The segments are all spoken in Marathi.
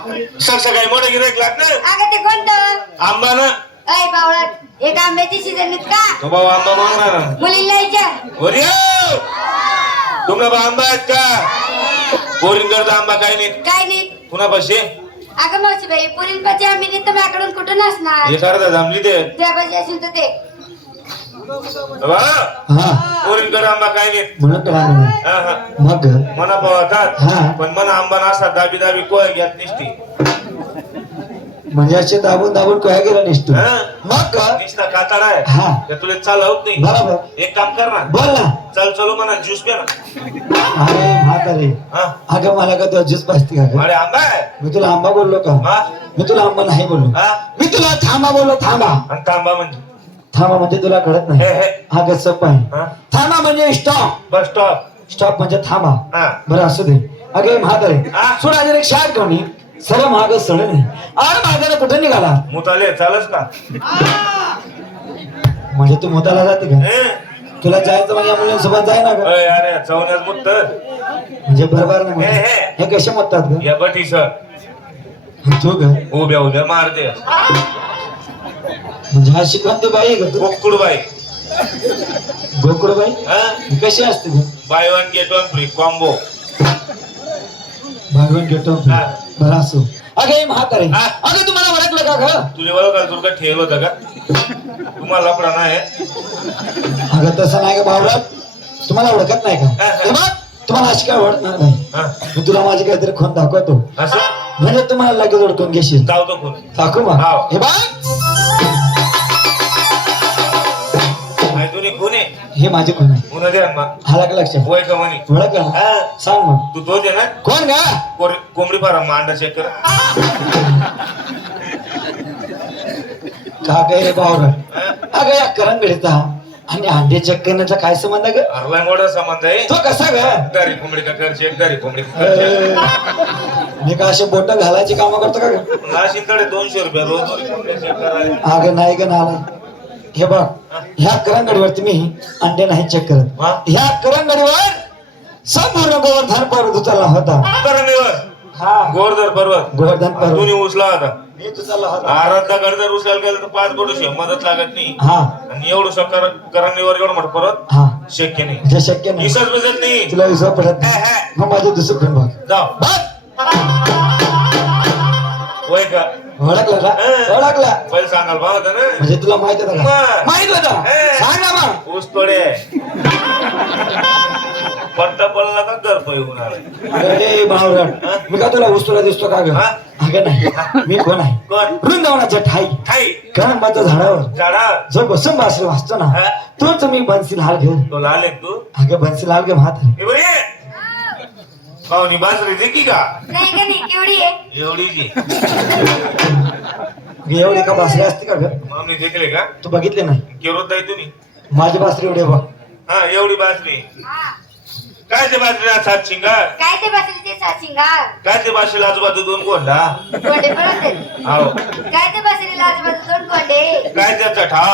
सकाळी मोठं गिरायक लागलं. अगं ते कोणतं? आंबा ना अय बावळट एक आंब्याची सीजन का? तो भाऊ आंबा मागणार. ना मुलीला विचार वरी तुम्हाला आंबा आहेत का? पोरींकडचा आंबा काय नाही. काय नाही. पुन्हा अगं मावशी बाई पुरील पाची आम्ही नाही तर माझ्याकडून कुठून असणार एक अर्धा जमली ते त्या पाशी असेल तर ते हा. आंबा काय नाही. हा, हा. मग? मना पावतात. पण मना आंबा नसता दाबी दाबी कोय घ्यात निसती. म्हणजे असे दाबून दाबून कोया गेला हा. मग? का निसता काताड आहे. हा. तुला चाल होत नाही. बरोबर. एक काम कर ना. बोल ना. चल चलो म्हणा ज्यूस प्या ना. अरे म्हातारे. हा. अगं मला का तुझा ज्यूस पाजते का? अरे आंबा आहे. मी तुला आंबा बोललो का? मी? तुला आंबा नाही बोललो. मी तुला थांबा बोललो थांबा. तांबा म्हणजे थांबा म्हणजे तुला कळत हे नाही हे अगं सोपं आहे. हा? थांबा म्हणजे स्टॉप बस स्टॉप स्टॉप म्हणजे थांबा. हा. बरं असू दे. अगे म्हातारे. हा. सोडा जर एक शाट घेऊन ये. सरळ महाग सळ नाही. अरे माझ्याला कुठे निघाला? मुताले चालच का म्हणजे तू मोताला जाते का? हे? तुला जायचं म्हणजे मुलांसोबत जाय ना का अय, अरे चवण्यात मुत्त म्हणजे बरोबर ना हे, हे. हे कसे म्हणतात ग? या बटी सर तू ग. उभ्या उभ्या मारते म्हणजे हा शिकवते बाई आहे गोकुळबाई गोकुळ बाई. हा? कशी असते buy one get one free combo. भागवून घेतो हा. बरं असो. अगे म्हातारे. हा. अगे तुम्हाला ओळखलं का ग? तुला ओळखाल तुला का ठेल होतं का? तुम्हाला लपडा नाही अगं तसं नाही का भावरात तुम्हाला ओळखत नाही का? तुम्हाला अशी काय ओळखणार नाही. मी तुला माझी काहीतरी खोन दाखवतो. असं? म्हणजे तुम्हाला लगेच ओळखून घेशील. दाखव मग. हे बघ. नाही तुम्ही कोण आहे हे माझे पुन्हा द्या मग आला का लक्षात. होय का म्हणे? हा. सांग मग. तू तोच आहे ना? कोण कोर- कोंबडी पारा मांडा चेक कर. का काय रे हा? अगं या करंगडीचा आणि अंडे चेक करण्याचा काय संबंध ग? अरला मोठा संबंध आहे. तो कसा ग? दारी कोंबडी का कर चेक दारी कोंबडी का कर check. मी का असे बोट घालायची कामं करतो का ग? दोनशे रुपये रोज चेक करायला. अगं नाही ग नाला हे बघ ह्या करंगडीवरती मी अंडे नाही चेक करत? ह्या करंगडीवर संपूर्ण गोवर्धन पर्वत उचलला होता. हा. गोरधर पर्वत? गोवर्धन पर्वत. तुम्ही उचला होता. मी उचलला होता. उचलायला गेलं तर पाच बोटूशी मदत लागत नाही. हा. आणि एवढं सकार एवढं परत हा. शक्य नाही. जे शक्य नाही. बसत नाही. तुला विश्वास पडत नाही. मग माझं दुसरं कोण बघ? जाऊ बघ. होय का का. ओळखला. पहिले सांगाल होता ना. म्हणजे तुला माहीत होतं का. माहीत होतं. सांग ना मग ऊस तोडे पट्टा पडला का होणार अरे भावराट मी का तुला उस्तुला दिसतो का ग? अगं नाही. मी कोण आहे? कोण? वृंदावनाच्या ठाई. ठाई. कळंबाच्या झाडावर. झाडा जो बसून बासरी वाचतो ना? तोच मी बन्सी लाल घेऊन. तो लाल आहे तू? अगं बन्सी लाल घे म्हात हे पाहुणी बाजरी देखी का नाही का नाही केवढी आहे एवढी जी एवढी का बासरी असते का ग मामनी देखले का तू बघितले नाही केरोत जाय तुम्ही माझी बासरी एवढी आहे बघ हा एवढी बाजरी हा. काय ते बाजरी सात शिंगार काय ते बसले ते सात शिंगार काय ते बाजरीला आजूबाजू दोन गोंडा कोंडे पण होते हाव काय ते काय त्याचा ठा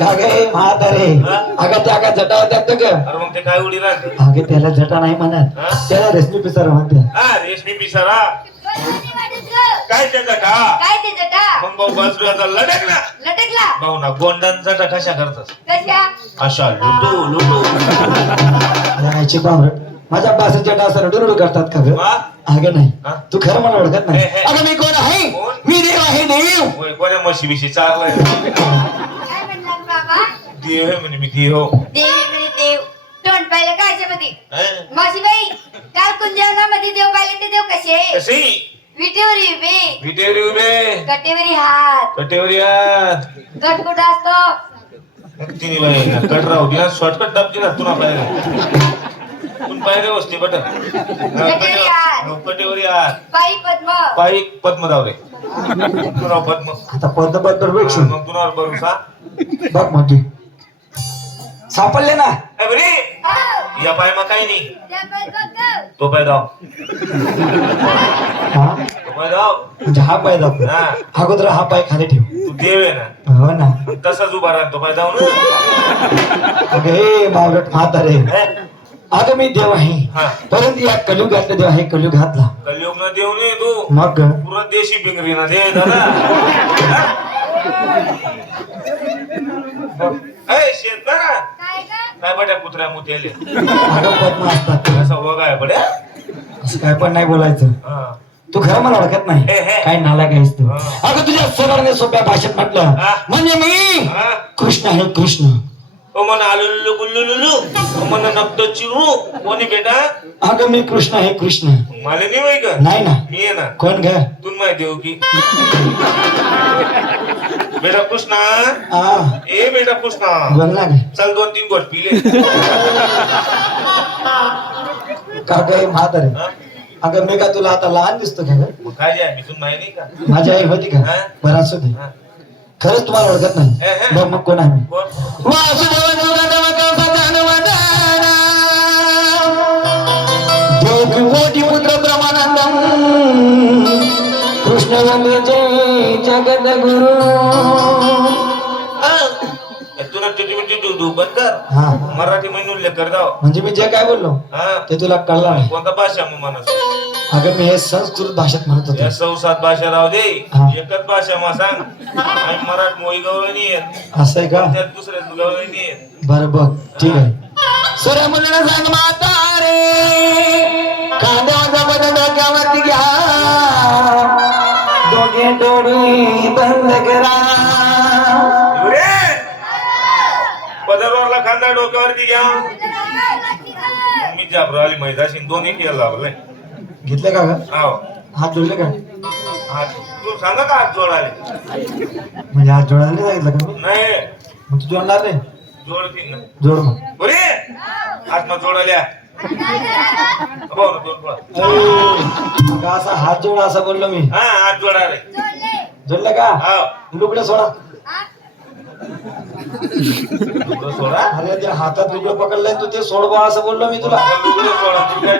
का गे म्हातारे. हा? अगं त्या का जटा होत्या ग? अरे मग ते काय उडी राहते? अगे त्याला जटा नाही म्हणत. हा? त्याला रेशमी पिसार म्हणते हा रेशमी पिसारा? काय त्याचा ठा काय ते जटा मग भाऊ बाजरीला लटकला. लटकला भाऊ ना गोंडांचा टा कशा करतात? कशा? अशा लुटू लुटू. बावरट माझ्या बासरीच्या डासा रडू करतात का ग? अगं नाही? तू खरं मला ओळखत नाही. हे, हे. अगं मी कोण आहे? कोण? मी देव आहे देव. होय, कोण्या म्हशी बिशी? चारलाय काय म्हणला बाबा? देव आहे म्हणे मी देव. देवी म्हणे देव. तोंड पाहिलं का याच्यामध्ये? हं? माशीबाई काल कुंजवनामध्ये देव पाहिले ते देव कसे? कशी? विटेवर उभे. विटेरी उभे. कटेवरी हात. कटेवर यात गट कुठं असतो? तिने बाई कट राहू दिला. शॉर्टकट दाब दिला तुला पाहिजे बट पायी पद्म. पायी पद्म धावले तुला पद्म. आता मग भरोसा. बघ सापडले ना? ए बरी. हो, या पाय मग काही नाही. तो. पाय धाव हा? तो पाय धाव म्हणजे हा पाय दाखव हा. अगोदर हा पाय खाली ठेव. तू देव आहे ना. हो ना. तसाच उभा राहा तो पाय धाव ना अगं हे बावरट म्हातारे. हे? अगं मी देव आहे. परंतु या कलियुगातला देव आहे कलियुगातला. कलियुग न देऊ नये तू. मग? पुरं देशी बिंगरी ना दे दादा. ए, शेत ना काय काय बट्या कुत्र्या मुतेले अगं पद्म असतात असं वग आहे बड्या? असं काय पण नाही बोलायचं. हा. तू खरं मला ओळखत नाही. काय नाला काहीच तू. हा. अगं तुझ्या सरळने सोप्या भाषेत म्हटलं. म्हणजे मी? कृष्ण आहे कृष्ण. मन आलुल्लू गुल्लुलुलू मन नक्त चिरू कोणी बेटा. अगं मी कृष्ण आहे कृष्ण. मला नाही माहिती का? नाही ना. मी आहे ना. कोण ग? तू माहिती हो की. बेटा कृष्णा. हा ए बेटा कृष्णा. बोल ना ग. चल दोन तीन गोट पिले. का ग म्हातारे? अगं मी का तुला आता लहान दिसतो का ग? मग काय जे आहे? मी तुला माहिती नाही का? माझी आई होती का? हा? बरं असू दे. हा. खरंच तुम्हाला ओळखत नाही. बघ मग कोण आहे? पुत्र गुरु. तुला बंद कर. मराठी म्हणून उल्लेख कर दाव म्हणजे मी जे काय बोललो हा. ते तुला कळलं नाही. कोणता भाषा मग माणूस अगं मी हे संस्कृत भाषेत म्हणत होतो. या सौ सात भाषा राहू दे. हा. एकच भाषा मग सांग. आणि मराठ नाही येत. असं आहे का? त्यात नाही येत. बरं बघ. ठीक आहे. सूर्य मुलीनं सांग माता रे. कांद्याचा बदल डोक्यावरती घ्या. दोघे डोळे बंद करा. एवढे? पदरवरला खांदा डोक्यावरती घ्या. मी जाबरावली मैदाशीन दोन्ही केलं लावलंय. घेतले का ग? हाव. हात जोडले का? हा तू सांगा का हात जोडाले म्हणजे हात जोडायला नाही सांगितलं का? नाही. मग तू जोडणार नाही? ना. जोड मग. बोले. हात मग जोडाल्या हो ना दोन पळ. अगं असा हात जोड असं बोललो मी. हा हात जोडाले. जोडलं का? लुगडं सोडा. अरे हातात लुगडं पकडलंय तू ते सोड बा असं बोललो मी तुला. काय काय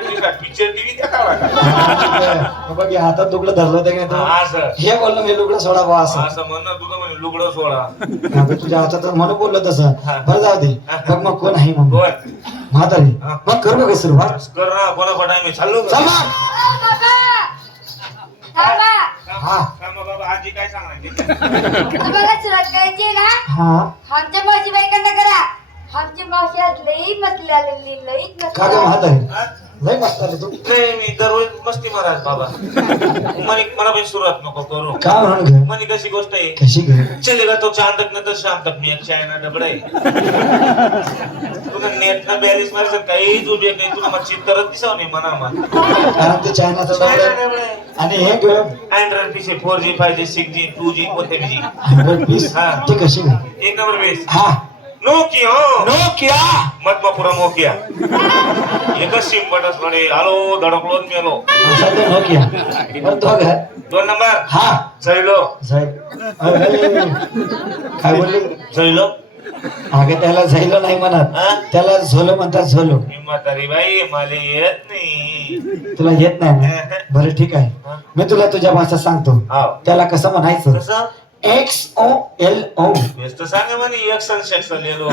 हे बघ हे हातात लुगडं धरलं होतं की नाही हा, तू? हे बोललो मी लुगडं सोडा बा असं. असं म्हणणं तुझं म्हणे लुगडं सोडा. अगं तुझ्या हातात म्हणून बोललो तसं. बरं जाऊ दे. बघ मग कोण आहे मग? बोल म्हातारी. मग करू का सुरुवात. कर ना कोणा पटाय मी चाललो. चल. का? मग थांबा हा. थांबा बाबा आजी काय सांगणार तुम्हाला सुरुवात करायची आहे ना? हा. आमच्या मावशी बाईकडनं करा. आमची मावशी आज लई मस्ती आलेली लई का ग म्हातारी लय मस्त आली तू. नाही मी दररोज मस्ती महाराज बाबा. मनी मला पण सुरुवात नको करू. का म्हणून घे मनी कशी गोष्ट आहे? कशी घे चलेगा तो चांद तक न तर शाम तक मी एक चायना डबड आहे. तुला नेट न बॅलेन्स मारस काहीच उपयोग नाही. तुला मग चित्तरच दिसाव नाही म्हणा मग कारण ते चायनाचं डबडं आहे. आणि हे ग android PC four G five G six G two G कोणते जी हा. ते कशी घे एक नंबर बेस हा. नोकिया। नोकिया? मधमापुरा नोकिया। एकच सिम बटस म्हणे आलो धडकलो मेलो. असा तो नोकिया. बरं तो दोन नंबर. हा. झैलो. जाईल अरे, काय बोलली? झैलो. अगं त्याला झायलं नाही म्हणत. हा? त्याला झोलो म्हणतात झोलो. मी म्हातारी बाई मला येत नाही. तुला येत नाही ना? बरं ठीक आहे. हा. मी तुला तुझ्या भाषेत सांगतो. हाव त्याला कसं म्हणायचं? कसं? एक्स ओ एल ओ तर सांगा म्हणे एक्सन सेक्सन येलो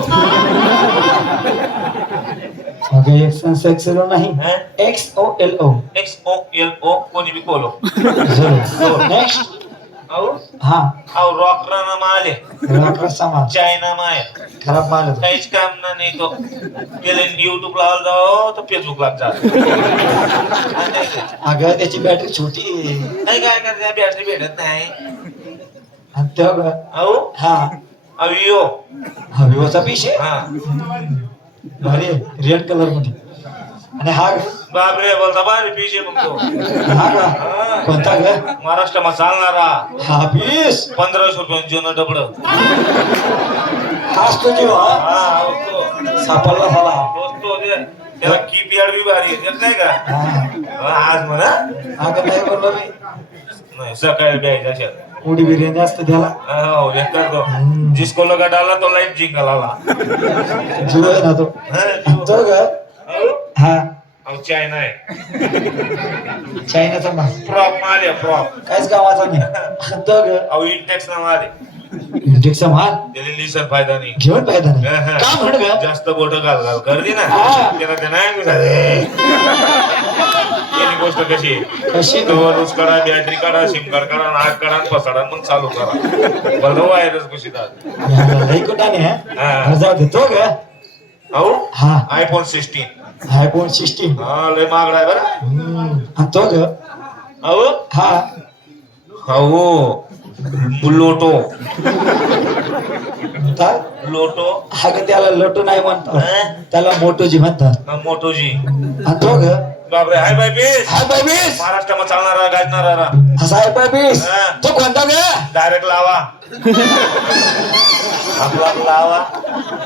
अगं एक्स एक्स एल ओ नाही हा? X O L O X O L O कोणी बी कोलो झोलो नेक्स्ट हा औ रॉकराना माले राखा सामान चायना माय खराब माल. काहीच काम ना नाही तो त्याला युट्यूब लावला जाओ तर फेसबुक ला जा अगं त्याची बॅटरी छोटी आहे. नाही काय करते बॅटरी भेटत नाही औ हा. अवियो पीस आहे? हा. भारी रेड कलरमध्ये. आणि हा बापरे बोलता बाहेर पीजे मग तो. हा का? कोणता ग? चालणारा. हा पीस पंधराशे रुपये जुनं डबड. हाच तो जीव हा. तो. सापडला झाला. ते. त्याला कीपॅड बी भारी आहे. देत नाही का? आज म्हणा. नाही बोललो मी? नाही सकाळी द्यायचं असेल. उडी बिर्याणी असते त्याला हा, हम्म. जिसको लगा डाला तो लाइट जिंकल आला ना तो. आणि तो ग. हो? अहो, चायना आहे. चायनाचा माल. फ्रॉक माल आहे फ्रॉक. काहीच गावाचा नाही. तो ग. अहो इंटेक्स ना माल आहे. इंजेक्शन मार त्याला लिसन फायदा नाही. घेऊन नाही. का म्हण ग? जास्त बोट घाल घाल गर्दी ना. हा. त्याला ते नाही झाले पहिली गोष्ट कशी? कशी? कवर ऊस काढा बॅटरी काढा सिम कार्ड काढा नाक काढा आणि पसाडा मग चालू करा. बरं वायरस कशी याला लई कुठाने हा. आहे जाऊ दे तो ग. अहो हा. आयफोन सिक्स्टीन आयफोन सिक्स्टीन हा लय महागडा आहे बरं आणि तो ग अहो हा अहो लोटो काय लोटो हा ग त्याला लटू नाही म्हणतात त्याला मोटोजी म्हणतात मोटोजी आणि तो ग बापरे. हाय बाय बेस. हा बाबीस महाराष्ट्रामध्ये चालणारा गाजणारा असा आहे बाबीस हा. तो कोणता ग? डायरेक्ट लावा. आपला लावा.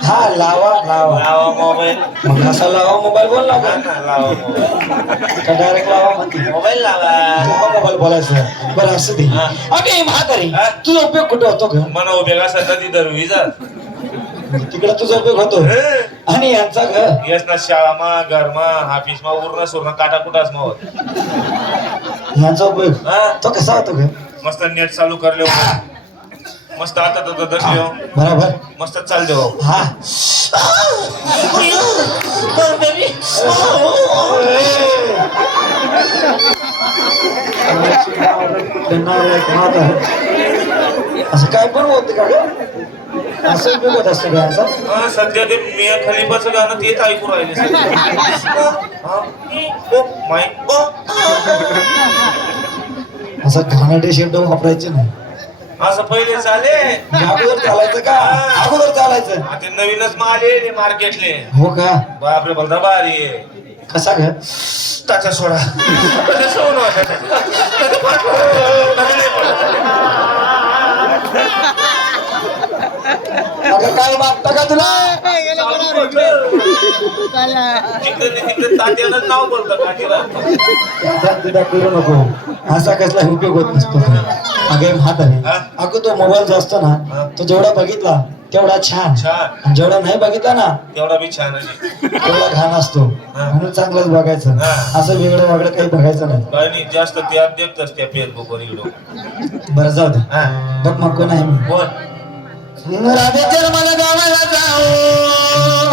हा लावा लावा. लावा मोबाईल मग असा लावा मोबाईल बोल ना हा. ना, लावा मोबाईल डायरेक्ट लावा म्हणते? मोबाईल लावा. लावा मोबाईल बोलायचं. बरं असं दे. हा. अगे म्हातारी हा? तुझा उपयोग कुठे होतो ग? मना दरवी जात? तिकडे तुझा उपयोग होतो. आणि यांचा ग येस ना शाळामा घरमा ऑफिसमा उरणं सुरणं काटा कुटाच मग यांचा उपयोग. हा? तो कसा होतो ग मस्त नेट चालू करले मस्त आता तर दसले बरोबर. मस्त चाल देव हा. असं काय पण होते का ग? असं होत असतं का यांचा हा, सध्या ते मिया खलिफाचं गाणं तेच ऐकू राहिले. हा. असं घाणाटे शब्द वापरायचे नाही असं पहिले चाले अगोदर चालायचं का अगोदर चालायचं हा, ते नवीनच माल आहे मार्केटले हो का बापरे भलता भारी आहे कसा ग त्याचा सोडा त्याचा सोडून वाटायचं. त्याचं पाठव. नाही. अगं काय का तुला? ते नाव बोलतं काठीला करू नको. असा कसला उपयोग होत नसतो. अगे म्हातारे हा? अगं तो मोबाईल जो असतो हा? ना तो जेवढा बघितला तेवढा छान. छान. आणि जेवढा नाही बघितला ना तेवढा बी छान आहे. तेवढा घाण असतो. म्हणून चांगलंच बघायचं. हा. असं वेगळं वागळं काही बघायचं नाही. काय नाही जास्त त्या देखतच त्या फेसबुक वर इकडं बरं जाऊ दे. हा. बघ मग कोण आहे मी. बोल राधे जन्माला गावाला जाओ